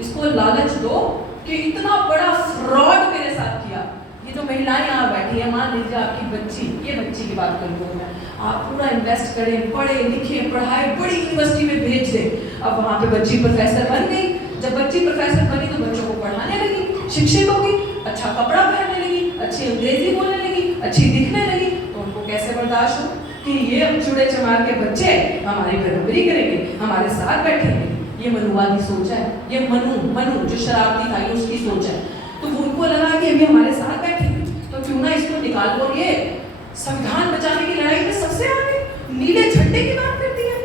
इसको लालच दो कि इतना बड़ा फ्रॉड मेरे साथ किया। ये जो महिलाएं यहाँ बैठी है, मान लीजिए आपकी बच्ची, ये बच्ची की बात करूँ मैं, आप पूरा इन्वेस्ट करें, पढ़े लिखे, पढ़ाई, बड़ी यूनिवर्सिटी में भेज दें। अब वहाँ पे बच्ची प्रोफेसर बन गई। जब बच्ची प्रोफेसर बनी तो बच्चों को पढ़ाने लगी, शिक्षित हो गई, अच्छा कपड़ा पहनने लगी, अच्छी अंग्रेजी बोलने लगी, अच्छी दिखने लगी, तो उनको कैसे बर्दाश्त हो कि ये चूड़े चमार के बच्चे हमारी बराबरी करेंगे, हमारे साथ बैठेंगे। ये मनुवादी सोच है, ये मनु जो शरारती था, ये उसकी सोच है। तो उनको लगा कि अभी हमारे साथ बैठेंगे तो क्यों ना इसको निकाल। और ये संविधान बचाने की लड़ाई में सबसे आगे नीले झंडे की बात करती है।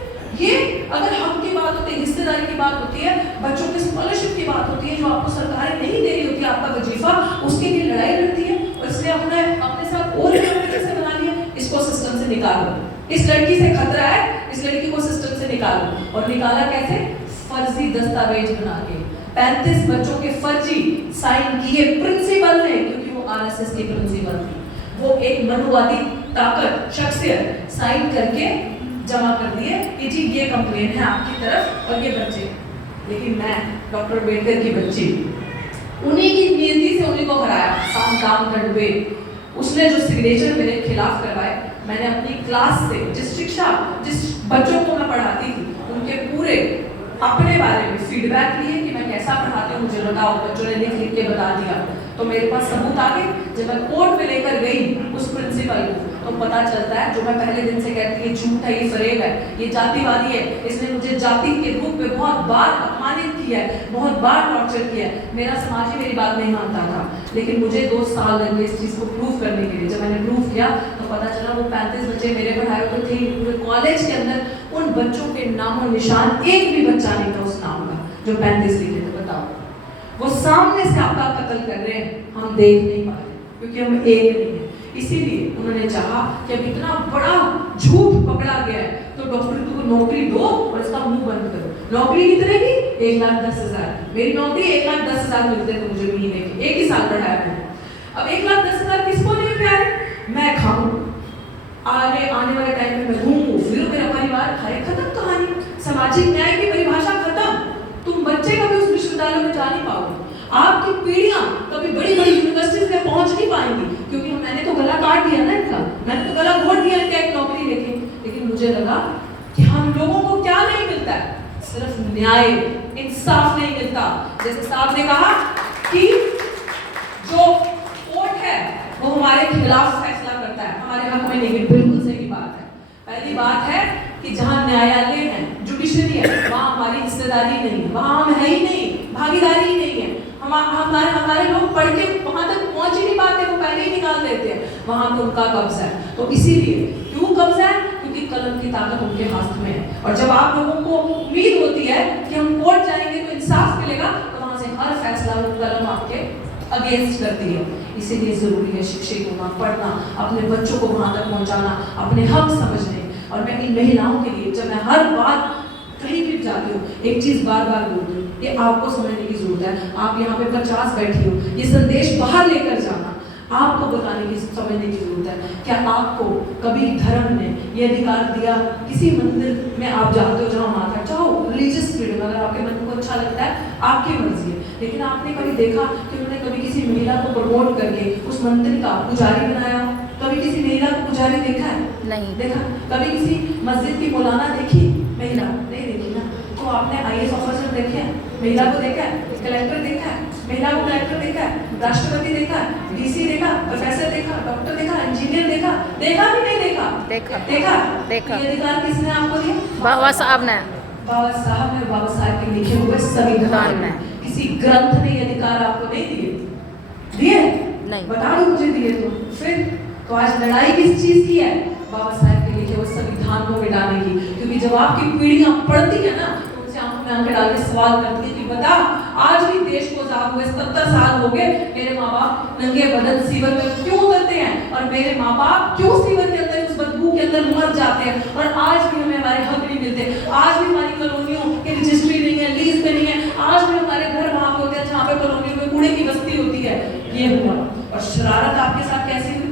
ये अगर हक की बात होती है, हिस्सेदारी की बात होती है, बच्चों के स्कॉलरशिप की बात होती है, जो आपको सरकारें नहीं दे रही होती आपका वजीफा, उसके लिए लड़ाई लड़ती है। और इसलिए अपने साथ और कैसे बना लिया, इसको सिस्टम से निकालो। इस लड़की से खतरा है, इस लड़की को सिस्टम से निकालो। और निकाला कैसे? फर्जी दस्तावेज बना के 35 बच्चों के फर्जी साइन किए प्रिंसिपल ने, क्योंकि वो आरएसएस की प्रिंसिपल थी। वो एक मनुवादी ताकत शख्सियत साइन करके जमा कर दिए कि जी ये कंप्लेंट है आपकी तरफ और ये बच्चे। लेकिन मैं डॉक्टर अम्बेडकर की बच्ची, उन्हीं की नियति से उन्हीं को हराया। साम दाम दंडवे, उसने जो सिग्नेचर मेरे खिलाफ करवाए, मैंने अपनी क्लास से जिस बच्चों को मैं पढ़ाती थी उनके पूरे अपने बारे में फीडबैक लिए कि मैं कैसा पढ़ाती हूँ, मुझे बताओ। बच्चों ने लिख के बता दिया। तो मेरे पास सबूत आ गए। जब मैं कोर्ट में लेकर गई उस प्रिंसिपल को, तो पता चलता है जो मैं पहले दिन से कहती है झूठ है, ये फरेब है, ये जातिवादी है, इसने मुझे जाति के रूप में बहुत बार अपमानित किया है, बहुत बार टॉर्चर किया है। मेरा समाज ही मेरी बात नहीं मानता था, लेकिन मुझे 2 साल लगे इस चीज़ को प्रूव करने के लिए। जब मैंने प्रूव किया तो पता चला वो 35 बच्चे मेरे पढ़ाए हुए थे। पूरे कॉलेज के अंदर उन बच्चों के नामों निशान, एक भी बच्चा नहीं था उस नाम का जो 35 लिखे थे। बताओ, वो सामने से आपका कत्ल कर रहे हैं, हम देख नहीं पा रहे क्योंकि हम एक नहीं है। इसीलिए उन्होंने चाहा कि अब इतना बड़ा झूठ पकड़ा गया है तो डॉक्टर को नौकरी दो और इसका मुंह बंद करो। नौकरी कितने की? 1,10,000। मेरी नौकरी 1,10,000 मिलते थे मुझे महीने के, एक ही साल पढ़ाया मैंने। अब 1,10,000 किसको नहीं प्यारे? मैं खाऊं, आने वाले टाइम में मैं घूमूं फिर, मेरा परिवार खाए, खत्म कहानी। सामाजिक न्याय की परिभाषा खत्म। तुम बच्चे कभी उस विश्वविद्यालय में जा नहीं पाओगे, आपकी पीढ़ियां कभी बड़ी बड़ी यूनिवर्सिटीज में पहुंच नहीं पाएंगी, क्योंकि मैंने तो गला काट दिया ना इनका, मैंने तो गला घोट दिया इनका एक नौकरी लेके। लेकिन मुझे लगा कि हम लोगों को क्या नहीं मिलता है? सिर्फ न्याय, इंसाफ नहीं मिलता। जैसे साहब ने कहा कि जो कोर्ट है वो हमारे खिलाफ फैसला करता है, हमारे हक में नहीं। बिल्कुल सही बात है। पहली बात है कि जहाँ न्यायालय है, जुडिशरी है, वहाँ हमारी हिस्सेदारी नहीं है, वहाँ हम है ही नहीं, भागीदारी ही नहीं है। हमारे लोग पढ़ के वहाँ तक पहुँच ही नहीं पाते, वो पहले ही निकाल देते हैं। वहाँ पे उनका कब्जा है। तो इसीलिए क्यों कब्जा है? क्योंकि कलम की ताकत उनके हाथ में है। और जब आप लोगों को उम्मीद होती है कि हम कोर्ट जाएंगे तो इंसाफ मिलेगा, तो वहाँ से हर फैसला कलम आपके अगेंस्ट करती है। इसीलिए जरूरी है शिक्षित होना, पढ़ना, अपने बच्चों को वहाँ तक पहुँचाना, अपने हक समझने। और मैं इन महिलाओं के लिए, जब मैं हर बात कहीं भी जाती हूँ, एक चीज बार बार बोलती हूँ, ये आपको समझने की जरूरत है। आप यहाँ पे 50 बैठी हो, ये संदेश बाहर लेकर जाना आपको बताने की, समझने की जरूरत है। क्या आपको कभी धर्म ने ये अधिकार दिया? किसी मंदिर में आप जाते हो जहाँ माता, चाहो रिलीजियस फ्रीडम, अगर आपके मन को अच्छा लगता है आपकी मर्जी है, लेकिन आपने कभी देखा कि उन्होंने कभी किसी महिला को प्रमोट करके उस मंदिर का पुजारी बनाया? कभी किसी महिला को पुजारी देखा है? नहीं देखा। कभी किसी मस्जिद की मौलाना देखी? महिला नहीं देखी ना। तो आपने IAS ऑफिसर देखे हैं? महिला को देखा है? कलेक्टर देखा है? महिला को कलेक्टर देखा है? राष्ट्रपति देखा है? DC देखा? प्रोफेसर देखा? डॉक्टर देखा? इंजीनियर देखा? देखा भी नहीं देखा? देखा। ये अधिकार किसने आपको दिया? बाबा साहब ने। बाबा साहब के लिखे हुए संविधान में, किसी ग्रंथ ने ये अधिकार आपको नहीं दिए? नहीं। बता दो मुझे दिए तो आज लड़ाई किस चीज की है? बाबा साहब के लिखे हुए संविधान को मिटाने की। क्योंकि जब आपकी पीढ़ियां पढ़ती है ना, तो उनसे आंखों में आंखें डाल के सवाल करती है कि बता, आज भी देश को आजाद हुए 70 साल हो गए, मेरे माँ बाप नंगे बदन सीवर में क्यों उतरते हैं, और मेरे माँ बाप क्यों सीवर के अंदर उस बदबू के अंदर मर जाते हैं, और आज भी हमें हमारे हक नहीं मिलते। आज भी हमारी कॉलोनियों की रजिस्ट्री नहीं है, लीज पे नहीं है। आज भी हमारे घर वहां पे होते हैं जहाँ पे कॉलोनियों में कूड़े की बस्ती होती है। ये हुआ। और शरारत आपके साथ कैसी हुई?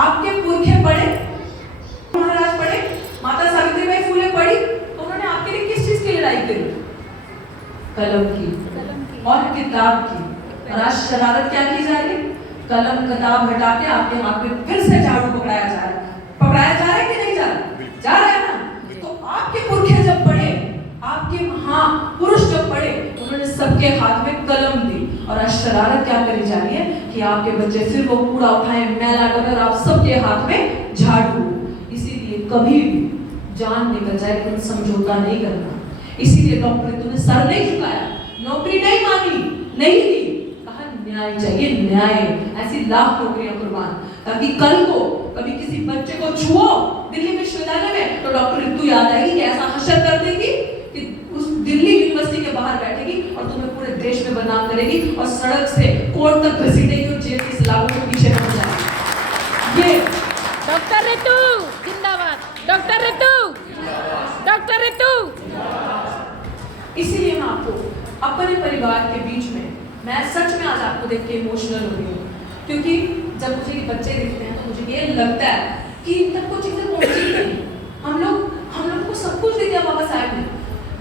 आपके पुरखे पढ़े, महाराज पढ़े, माता सावित्रीबाई फुले पढ़ी, तो उन्होंने आपके लिए किस चीज की लड़ाई करी? कलम की। और किताब की। और आज शरारत क्या की जा रही है? कलम किताब हटा के आपके हाथ में फिर से झाड़ू पकड़ाया जा रहा है। पकड़ाया जा रहा है कि नहीं जा रहा? जा रहा है ना। तो आपके पुरखे जब पढ़े, आपके महापुरुष जब पढ़े, उन्होंने सबके हाथ में कलम दी। और आज शरारत क्या करी जा रही है कि आपके बच्चे फिर वो कूड़ा उठाए, मैला डगर, आप सबके हाथ में झाड़ू। इसीलिए कभी भी जान निकल जाए लेकिन समझौता नहीं करना। इसीलिए डॉक्टर ने सर नहीं झुकाया, नौकरी नहीं मांगी, नहीं दी, कहा न्याय चाहिए, न्याय। ऐसी लाख नौकरियां कुर्बान, ताकि कल को कभी किसी बच्चे को छुओ दिल्ली विश्वविद्यालय में तो डॉक्टर रितु याद आएगी कि ऐसा हशर कर देगी कि उस दिल्ली यूनिवर्सिटी के बाहर बैठेगी और तुम्हें पूरे देश में बदनाम करेगी और सड़क से कोर्ट तक घसीटेगी और जेल की सलाखों के पीछे पड़ जाएगी। ये डॉक्टर रितु जिंदाबाद, डॉक्टर रितु, डॉक्टर रितु। इसीलिए मैं आपको अपने परिवार के बीच में, मैं सच में आज आपको देख के इमोशनल हो रही हूँ, क्योंकि जब मुझे ये बच्चे दिखते हैं तो मुझे ये लगता है कि इन तक को चीजें पहुंची नहीं। हम लोग को सब कुछ दे दिया बाबा साहब ने।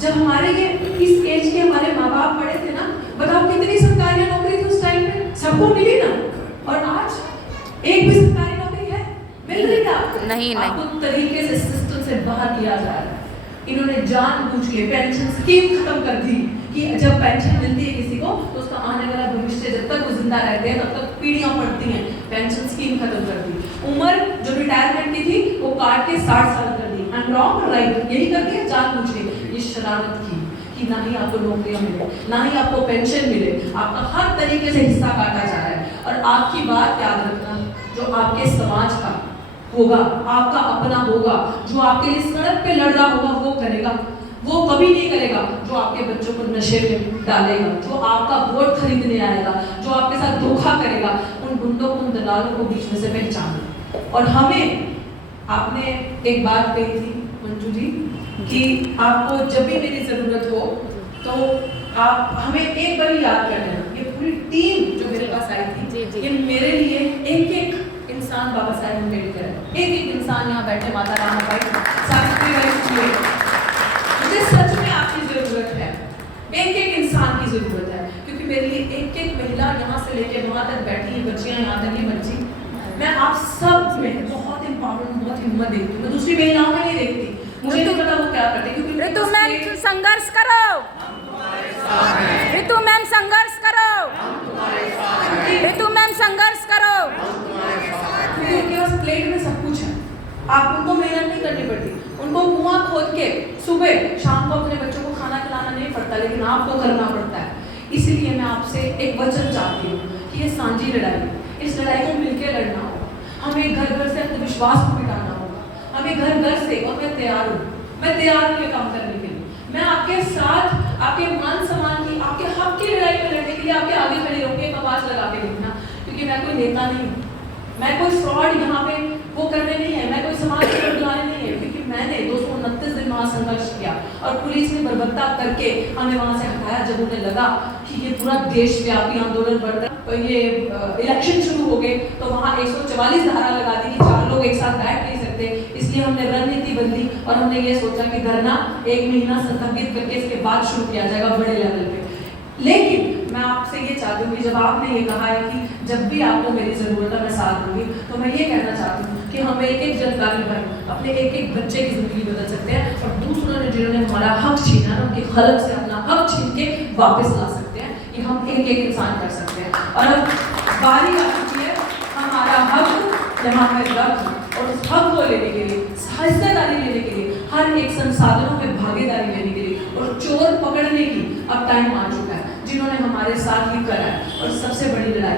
जब हमारे ये इस एज के हमारे माँ बाप पढ़े थे ना, बताओ कितनी सरकारी नौकरी थी उस टाइम पे, सबको मिली ना। और आज एक भी सरकारी नौकरी है? मिल रही है आपको? नहीं। आपको तरीके से सिस्टम से बाहर किया जा रहा है। इन्होंने जानबूझ के पेंशन स्कीम खत्म कर दी कि जब पेंशन मिलती है किसी को तो उसका आने वाला भविष्य, जब तक वो जिंदा रहते हैं तब तक पीढ़ियां पड़ती हैं। पेंशन स्कीम खत्म कर दी। उम्र जो रिटायरमेंट की थी वो काट के 60 साल कर दी। I am wrong, right? यही कर दिया जानबूझ के। ये शरारत की कि ना ही आपको नौकरियां मिले, ना ही आपको पेंशन मिले, आपका हर तरीके से हिस्सा काटा जा रहा है। और आपकी बात याद रखना, जो आपके समाज का होगा, आपका अपना होगा, जो आपके लिए सड़क पे लड़ रहा होगा वो करेगा। वो कभी नहीं करेगा जो आपके बच्चों को नशे में डालेगा, जो आपका वोट खरीदने आएगा, जो आपके साथ धोखा करेगा। उन गुंडों को, उन दलालों को बीच में से पहचानो। और हमें, आपने एक बात कही थी मंजू जी कि आपको जब भी मेरी जरूरत हो तो आप हमें एक बार याद कर लेना। ये पूरी टीम जो मेरे पास आई थी, ये मेरे लिए एक एक इंसान बाबा साहेब अम्बेडकर है। एक एक इंसान यहाँ बैठे, माता रामाबाई, सावित्रीबाई, मुझे सच में आपकी जरूरत है। एक एक इंसान की जरूरत है, क्योंकि मेरे लिए एक एक महिला यहाँ से लेके वहां तक बैठी है, बच्चियां यहाँ तक ही बच्ची, मैं आप सब में बहुत इम्पावरमेंट, बहुत हिम्मत देखती हूँ। मैं दूसरी महिलाओं में नहीं देखती, मुझे नहीं पता वो क्या करते, क्योंकि रितु मैम संघर्ष करो, रितु मैम संघर्ष करो, रितु मैम संघर्ष करो। क्योंकि उनके पास प्लेट में सब कुछ है, आप उनको मेहनत नहीं करनी पड़ती। उनको कुआं खोद के सुबह शाम को अपने बच्चों को खाना खिलाना नहीं पड़ता, लेकिन आपको करना पड़ता है। इसलिए मैं आपसे एक वचन चाहती हूँ कि ये सांझी लड़ाई, इस लड़ाई को मिलकर लड़ना होगा। हमें घर घर से अपने विश्वास को मिटाना होगा, हमें घर घर से। और मैं तैयार हूँ ये काम करने के लिए। मैं आपके साथ, आपके मान सम्मान की, आपके हक की लड़ाई में लड़ने के लिए आपके आगे खड़ी रहूंगी। एक आवाज लगा के देखना, क्योंकि मैं कोई नेता नहीं हूँ, मैं कोई फ्रॉड यहाँ पे वो करने नहीं है, मैं कोई समाज को बदलाने नहीं है। क्योंकि मैंने 229 दिन वहाँ संघर्ष किया और पुलिस ने बर्बरता करके हमें वहाँ से हटाया जब उन्हें लगा कि ये पूरा देशव्यापी आंदोलन बढ़ रहा है। तो ये इलेक्शन शुरू हो गए तो वहाँ 144 धारा लगा दी कि 4 लोग एक साथ बैठ नहीं सकते। इसलिए हमने रणनीति बदली और हमने ये सोचा कि धरना 1 महीना स्थगित करके इसके बाद शुरू किया जाएगा बड़े लेवल पे। लेकिन मैं आपसे ये चाहती हूँ कि जब आपने ये कहा है कि जब भी आपको मेरी ज़रूरत है मैं साथ दूंगी, तो मैं ये कहना चाहती हूँ कि हम एक एक जनकारी पर अपने एक एक बच्चे की ज़िंदगी बदल सकते हैं और दूसरों ने जिन्होंने हमारा हक छीना है उनके खलक से अपना हक छीन के वापस ला सकते हैं। ये हम एक एक इंसान कर सकते हैं। और अब बारी आ चुकी है हमारा हक यहाँ पे रख, और उस हक को लेने के लिए, हिस्सेदारी लेने के लिए, हर एक संसाधनों में भागीदारी लेने के लिए और चोर पकड़ने की अब टाइम आ चुका है। जिन्होंने हमारे साथ ही करा है और सबसे बड़ी लड़ाई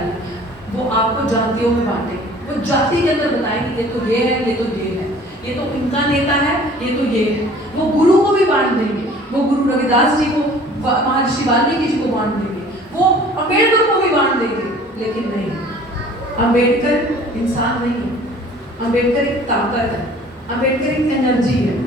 वो आपको जातियों में बांटे, वो जाति के अंदर बताएंगे ये तो ये है, ये तो ये है, ये तो इनका नेता है, ये तो ये है। वो गुरु को भी बांट देंगे, वो गुरु रविदास जी को, महर्षि वाल्मीकि जी को बांट देंगे, वो अम्बेडकर को भी बांट देंगे। लेकिन नहीं, अम्बेडकर इंसान नहीं है, अम्बेडकर एक ताकत है, अम्बेडकर एक एनर्जी है।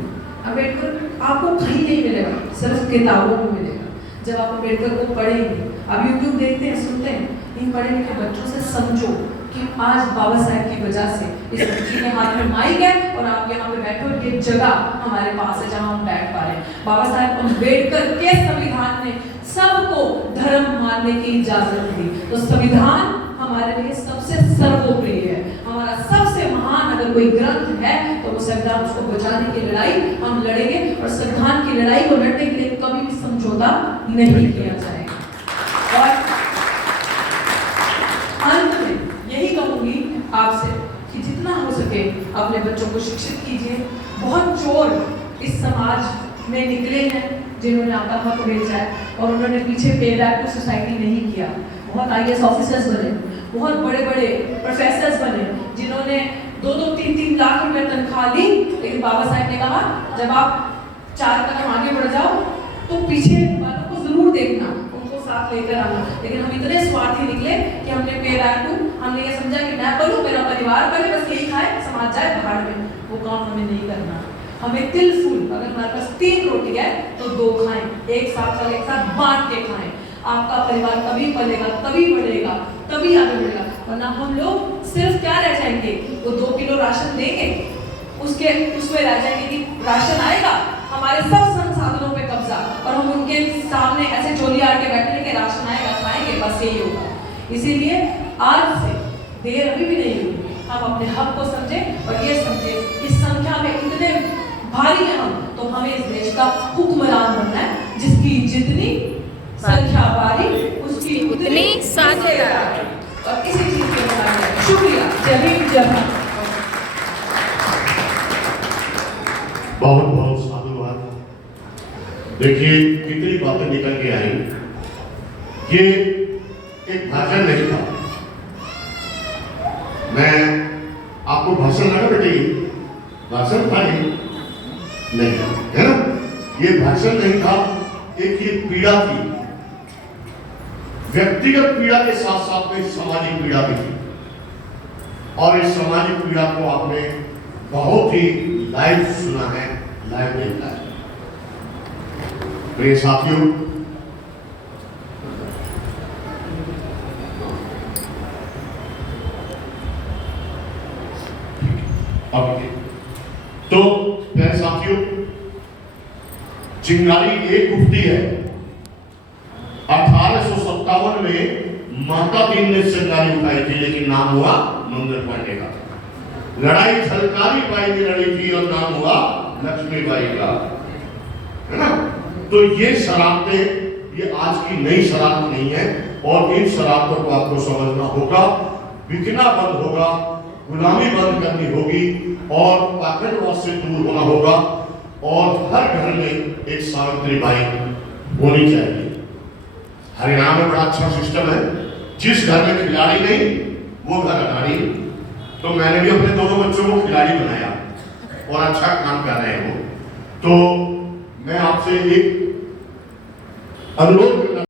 अम्बेडकर आपको कहीं नहीं मिलेगा, सिर्फ किताबों में मिलेगा। जब आप अम्बेडकर को पढ़ेंगे, अब यूट्यूब देखते हैं, सुनते हैं, इन पढ़े लिखे बच्चों से समझो कि आज बाबा साहब की वजह से इस बच्ची के हाथ में माइक है और आप यहाँ पे बैठे हो, ये जगह हमारे पास है जहाँ हम बैठ पा रहे हैं। बाबा साहब अम्बेडकर के संविधान ने सबको धर्म मानने की इजाजत दी। तो संविधान हमारे लिए सबसे सर्वोपरि है। हमारा सबसे महान अगर कोई ग्रंथ है तो वो संविधान, उसको बचाने की लड़ाई हम लड़ेंगे और संविधान की लड़ाई को लड़ने के लिए कभी भी समझौता नहीं किया जाएगा। और अंत में यही कहूंगी आपसे कि जितना हो सके अपने बच्चों को शिक्षित कीजिए। बहुत चोर इस समाज में निकले हैं जिन्होंने आपका हक बेचा है और उन्होंने पीछे पे बैक टू सोसाइटी नहीं किया। बहुत IAS ऑफिसर्स बने, बहुत बड़े बड़े प्रोफेसर्स बने जिन्होंने 2-2, 3-3 लाख रुपए तनख्वाह ली। लेकिन बाबा साहब ने कहा जब आप 4 कदम आगे बढ़ जाओ तो पीछे वालों को जरूर देखना, उनको साथ लेकर आना। लेकिन हम इतने स्वार्थी निकले कि हमने पे बैक टू, हमने ये समझा कि मैं करूँ, मेरा परिवार करे, बस यही खाए, समाज जाए भाड़ में। वो काम हमें नहीं करना। हमें तिल फूल, अगर हमारे पास 3 रोटी है तो 2 खाएं, एक साथ वाले एक साथ बांट के खाएं। आपका परिवार तभी पलेगा, तभी बढ़ेगा, तभी आगे बढ़ेगा। वरना हम लोग सिर्फ क्या रह जाएंगे, वो 2 किलो राशन देंगे, उसमें रह जाएंगे कि राशन आएगा, हमारे सब संसाधनों पे कब्जा, और हम उनके सामने ऐसे चोली आड़ के बैठे कि राशन आएगा, खाएंगे, बस यही होगा। इसीलिए आज से देर अभी भी नहीं हुई, हम अपने हक को समझें और ये समझें कि संख्या में इतने भारी है हम, तो हमें इस देश का हुक्मरान बनना है, जिसकी जितनी संख्या भारी उसकी उतनी साझेदार। और इसी चीज के मुताबिक शुक्रिया। जय हिंद, जय भारत। बहुत बहुत साधुवाद। देखिए कितनी बातें निकल के आई। ये एक भाषण नहीं था। मैं आपको भाषण लगा बेटे, भाषण था नहीं है ना, ये भाषण नहीं था, एक ये पीड़ा थी। व्यक्तिगत पीड़ा के साथ साथ में सामाजिक पीड़ा भी थी, और इस सामाजिक पीड़ा को आपने बहुत ही लाइव सुना है, लाइव देखा है। प्रिय साथियों, तो प्यारे साथियों, चिंगारी एक उठती है। 1857 में माता दीन ने चिंगारी उठाई थी, लेकिन नाम हुआ मंगल पांडे का। लड़ाई झलकारी बाई ने लड़ी थी और नाम हुआ लक्ष्मीबाई का, है ना। तो ये शरारतें, ये आज की नई शरारत नहीं है, और इन शरारतों को आपको समझना होगा, बिकना बंद होगा, गुलामी बंद करनी होगी, और पाखंडवाद से दूर होना होगा, और हर घर में एक सावित्री बाई होनी चाहिए। हरियाणा में बड़ा अच्छा सिस्टम है, जिस घर में खिलाड़ी नहीं वो घर अनाड़ी। तो मैंने भी अपने दोनों बच्चों को खिलाड़ी बनाया और अच्छा काम कर रहे हो। तो मैं आपसे एक अनुरोध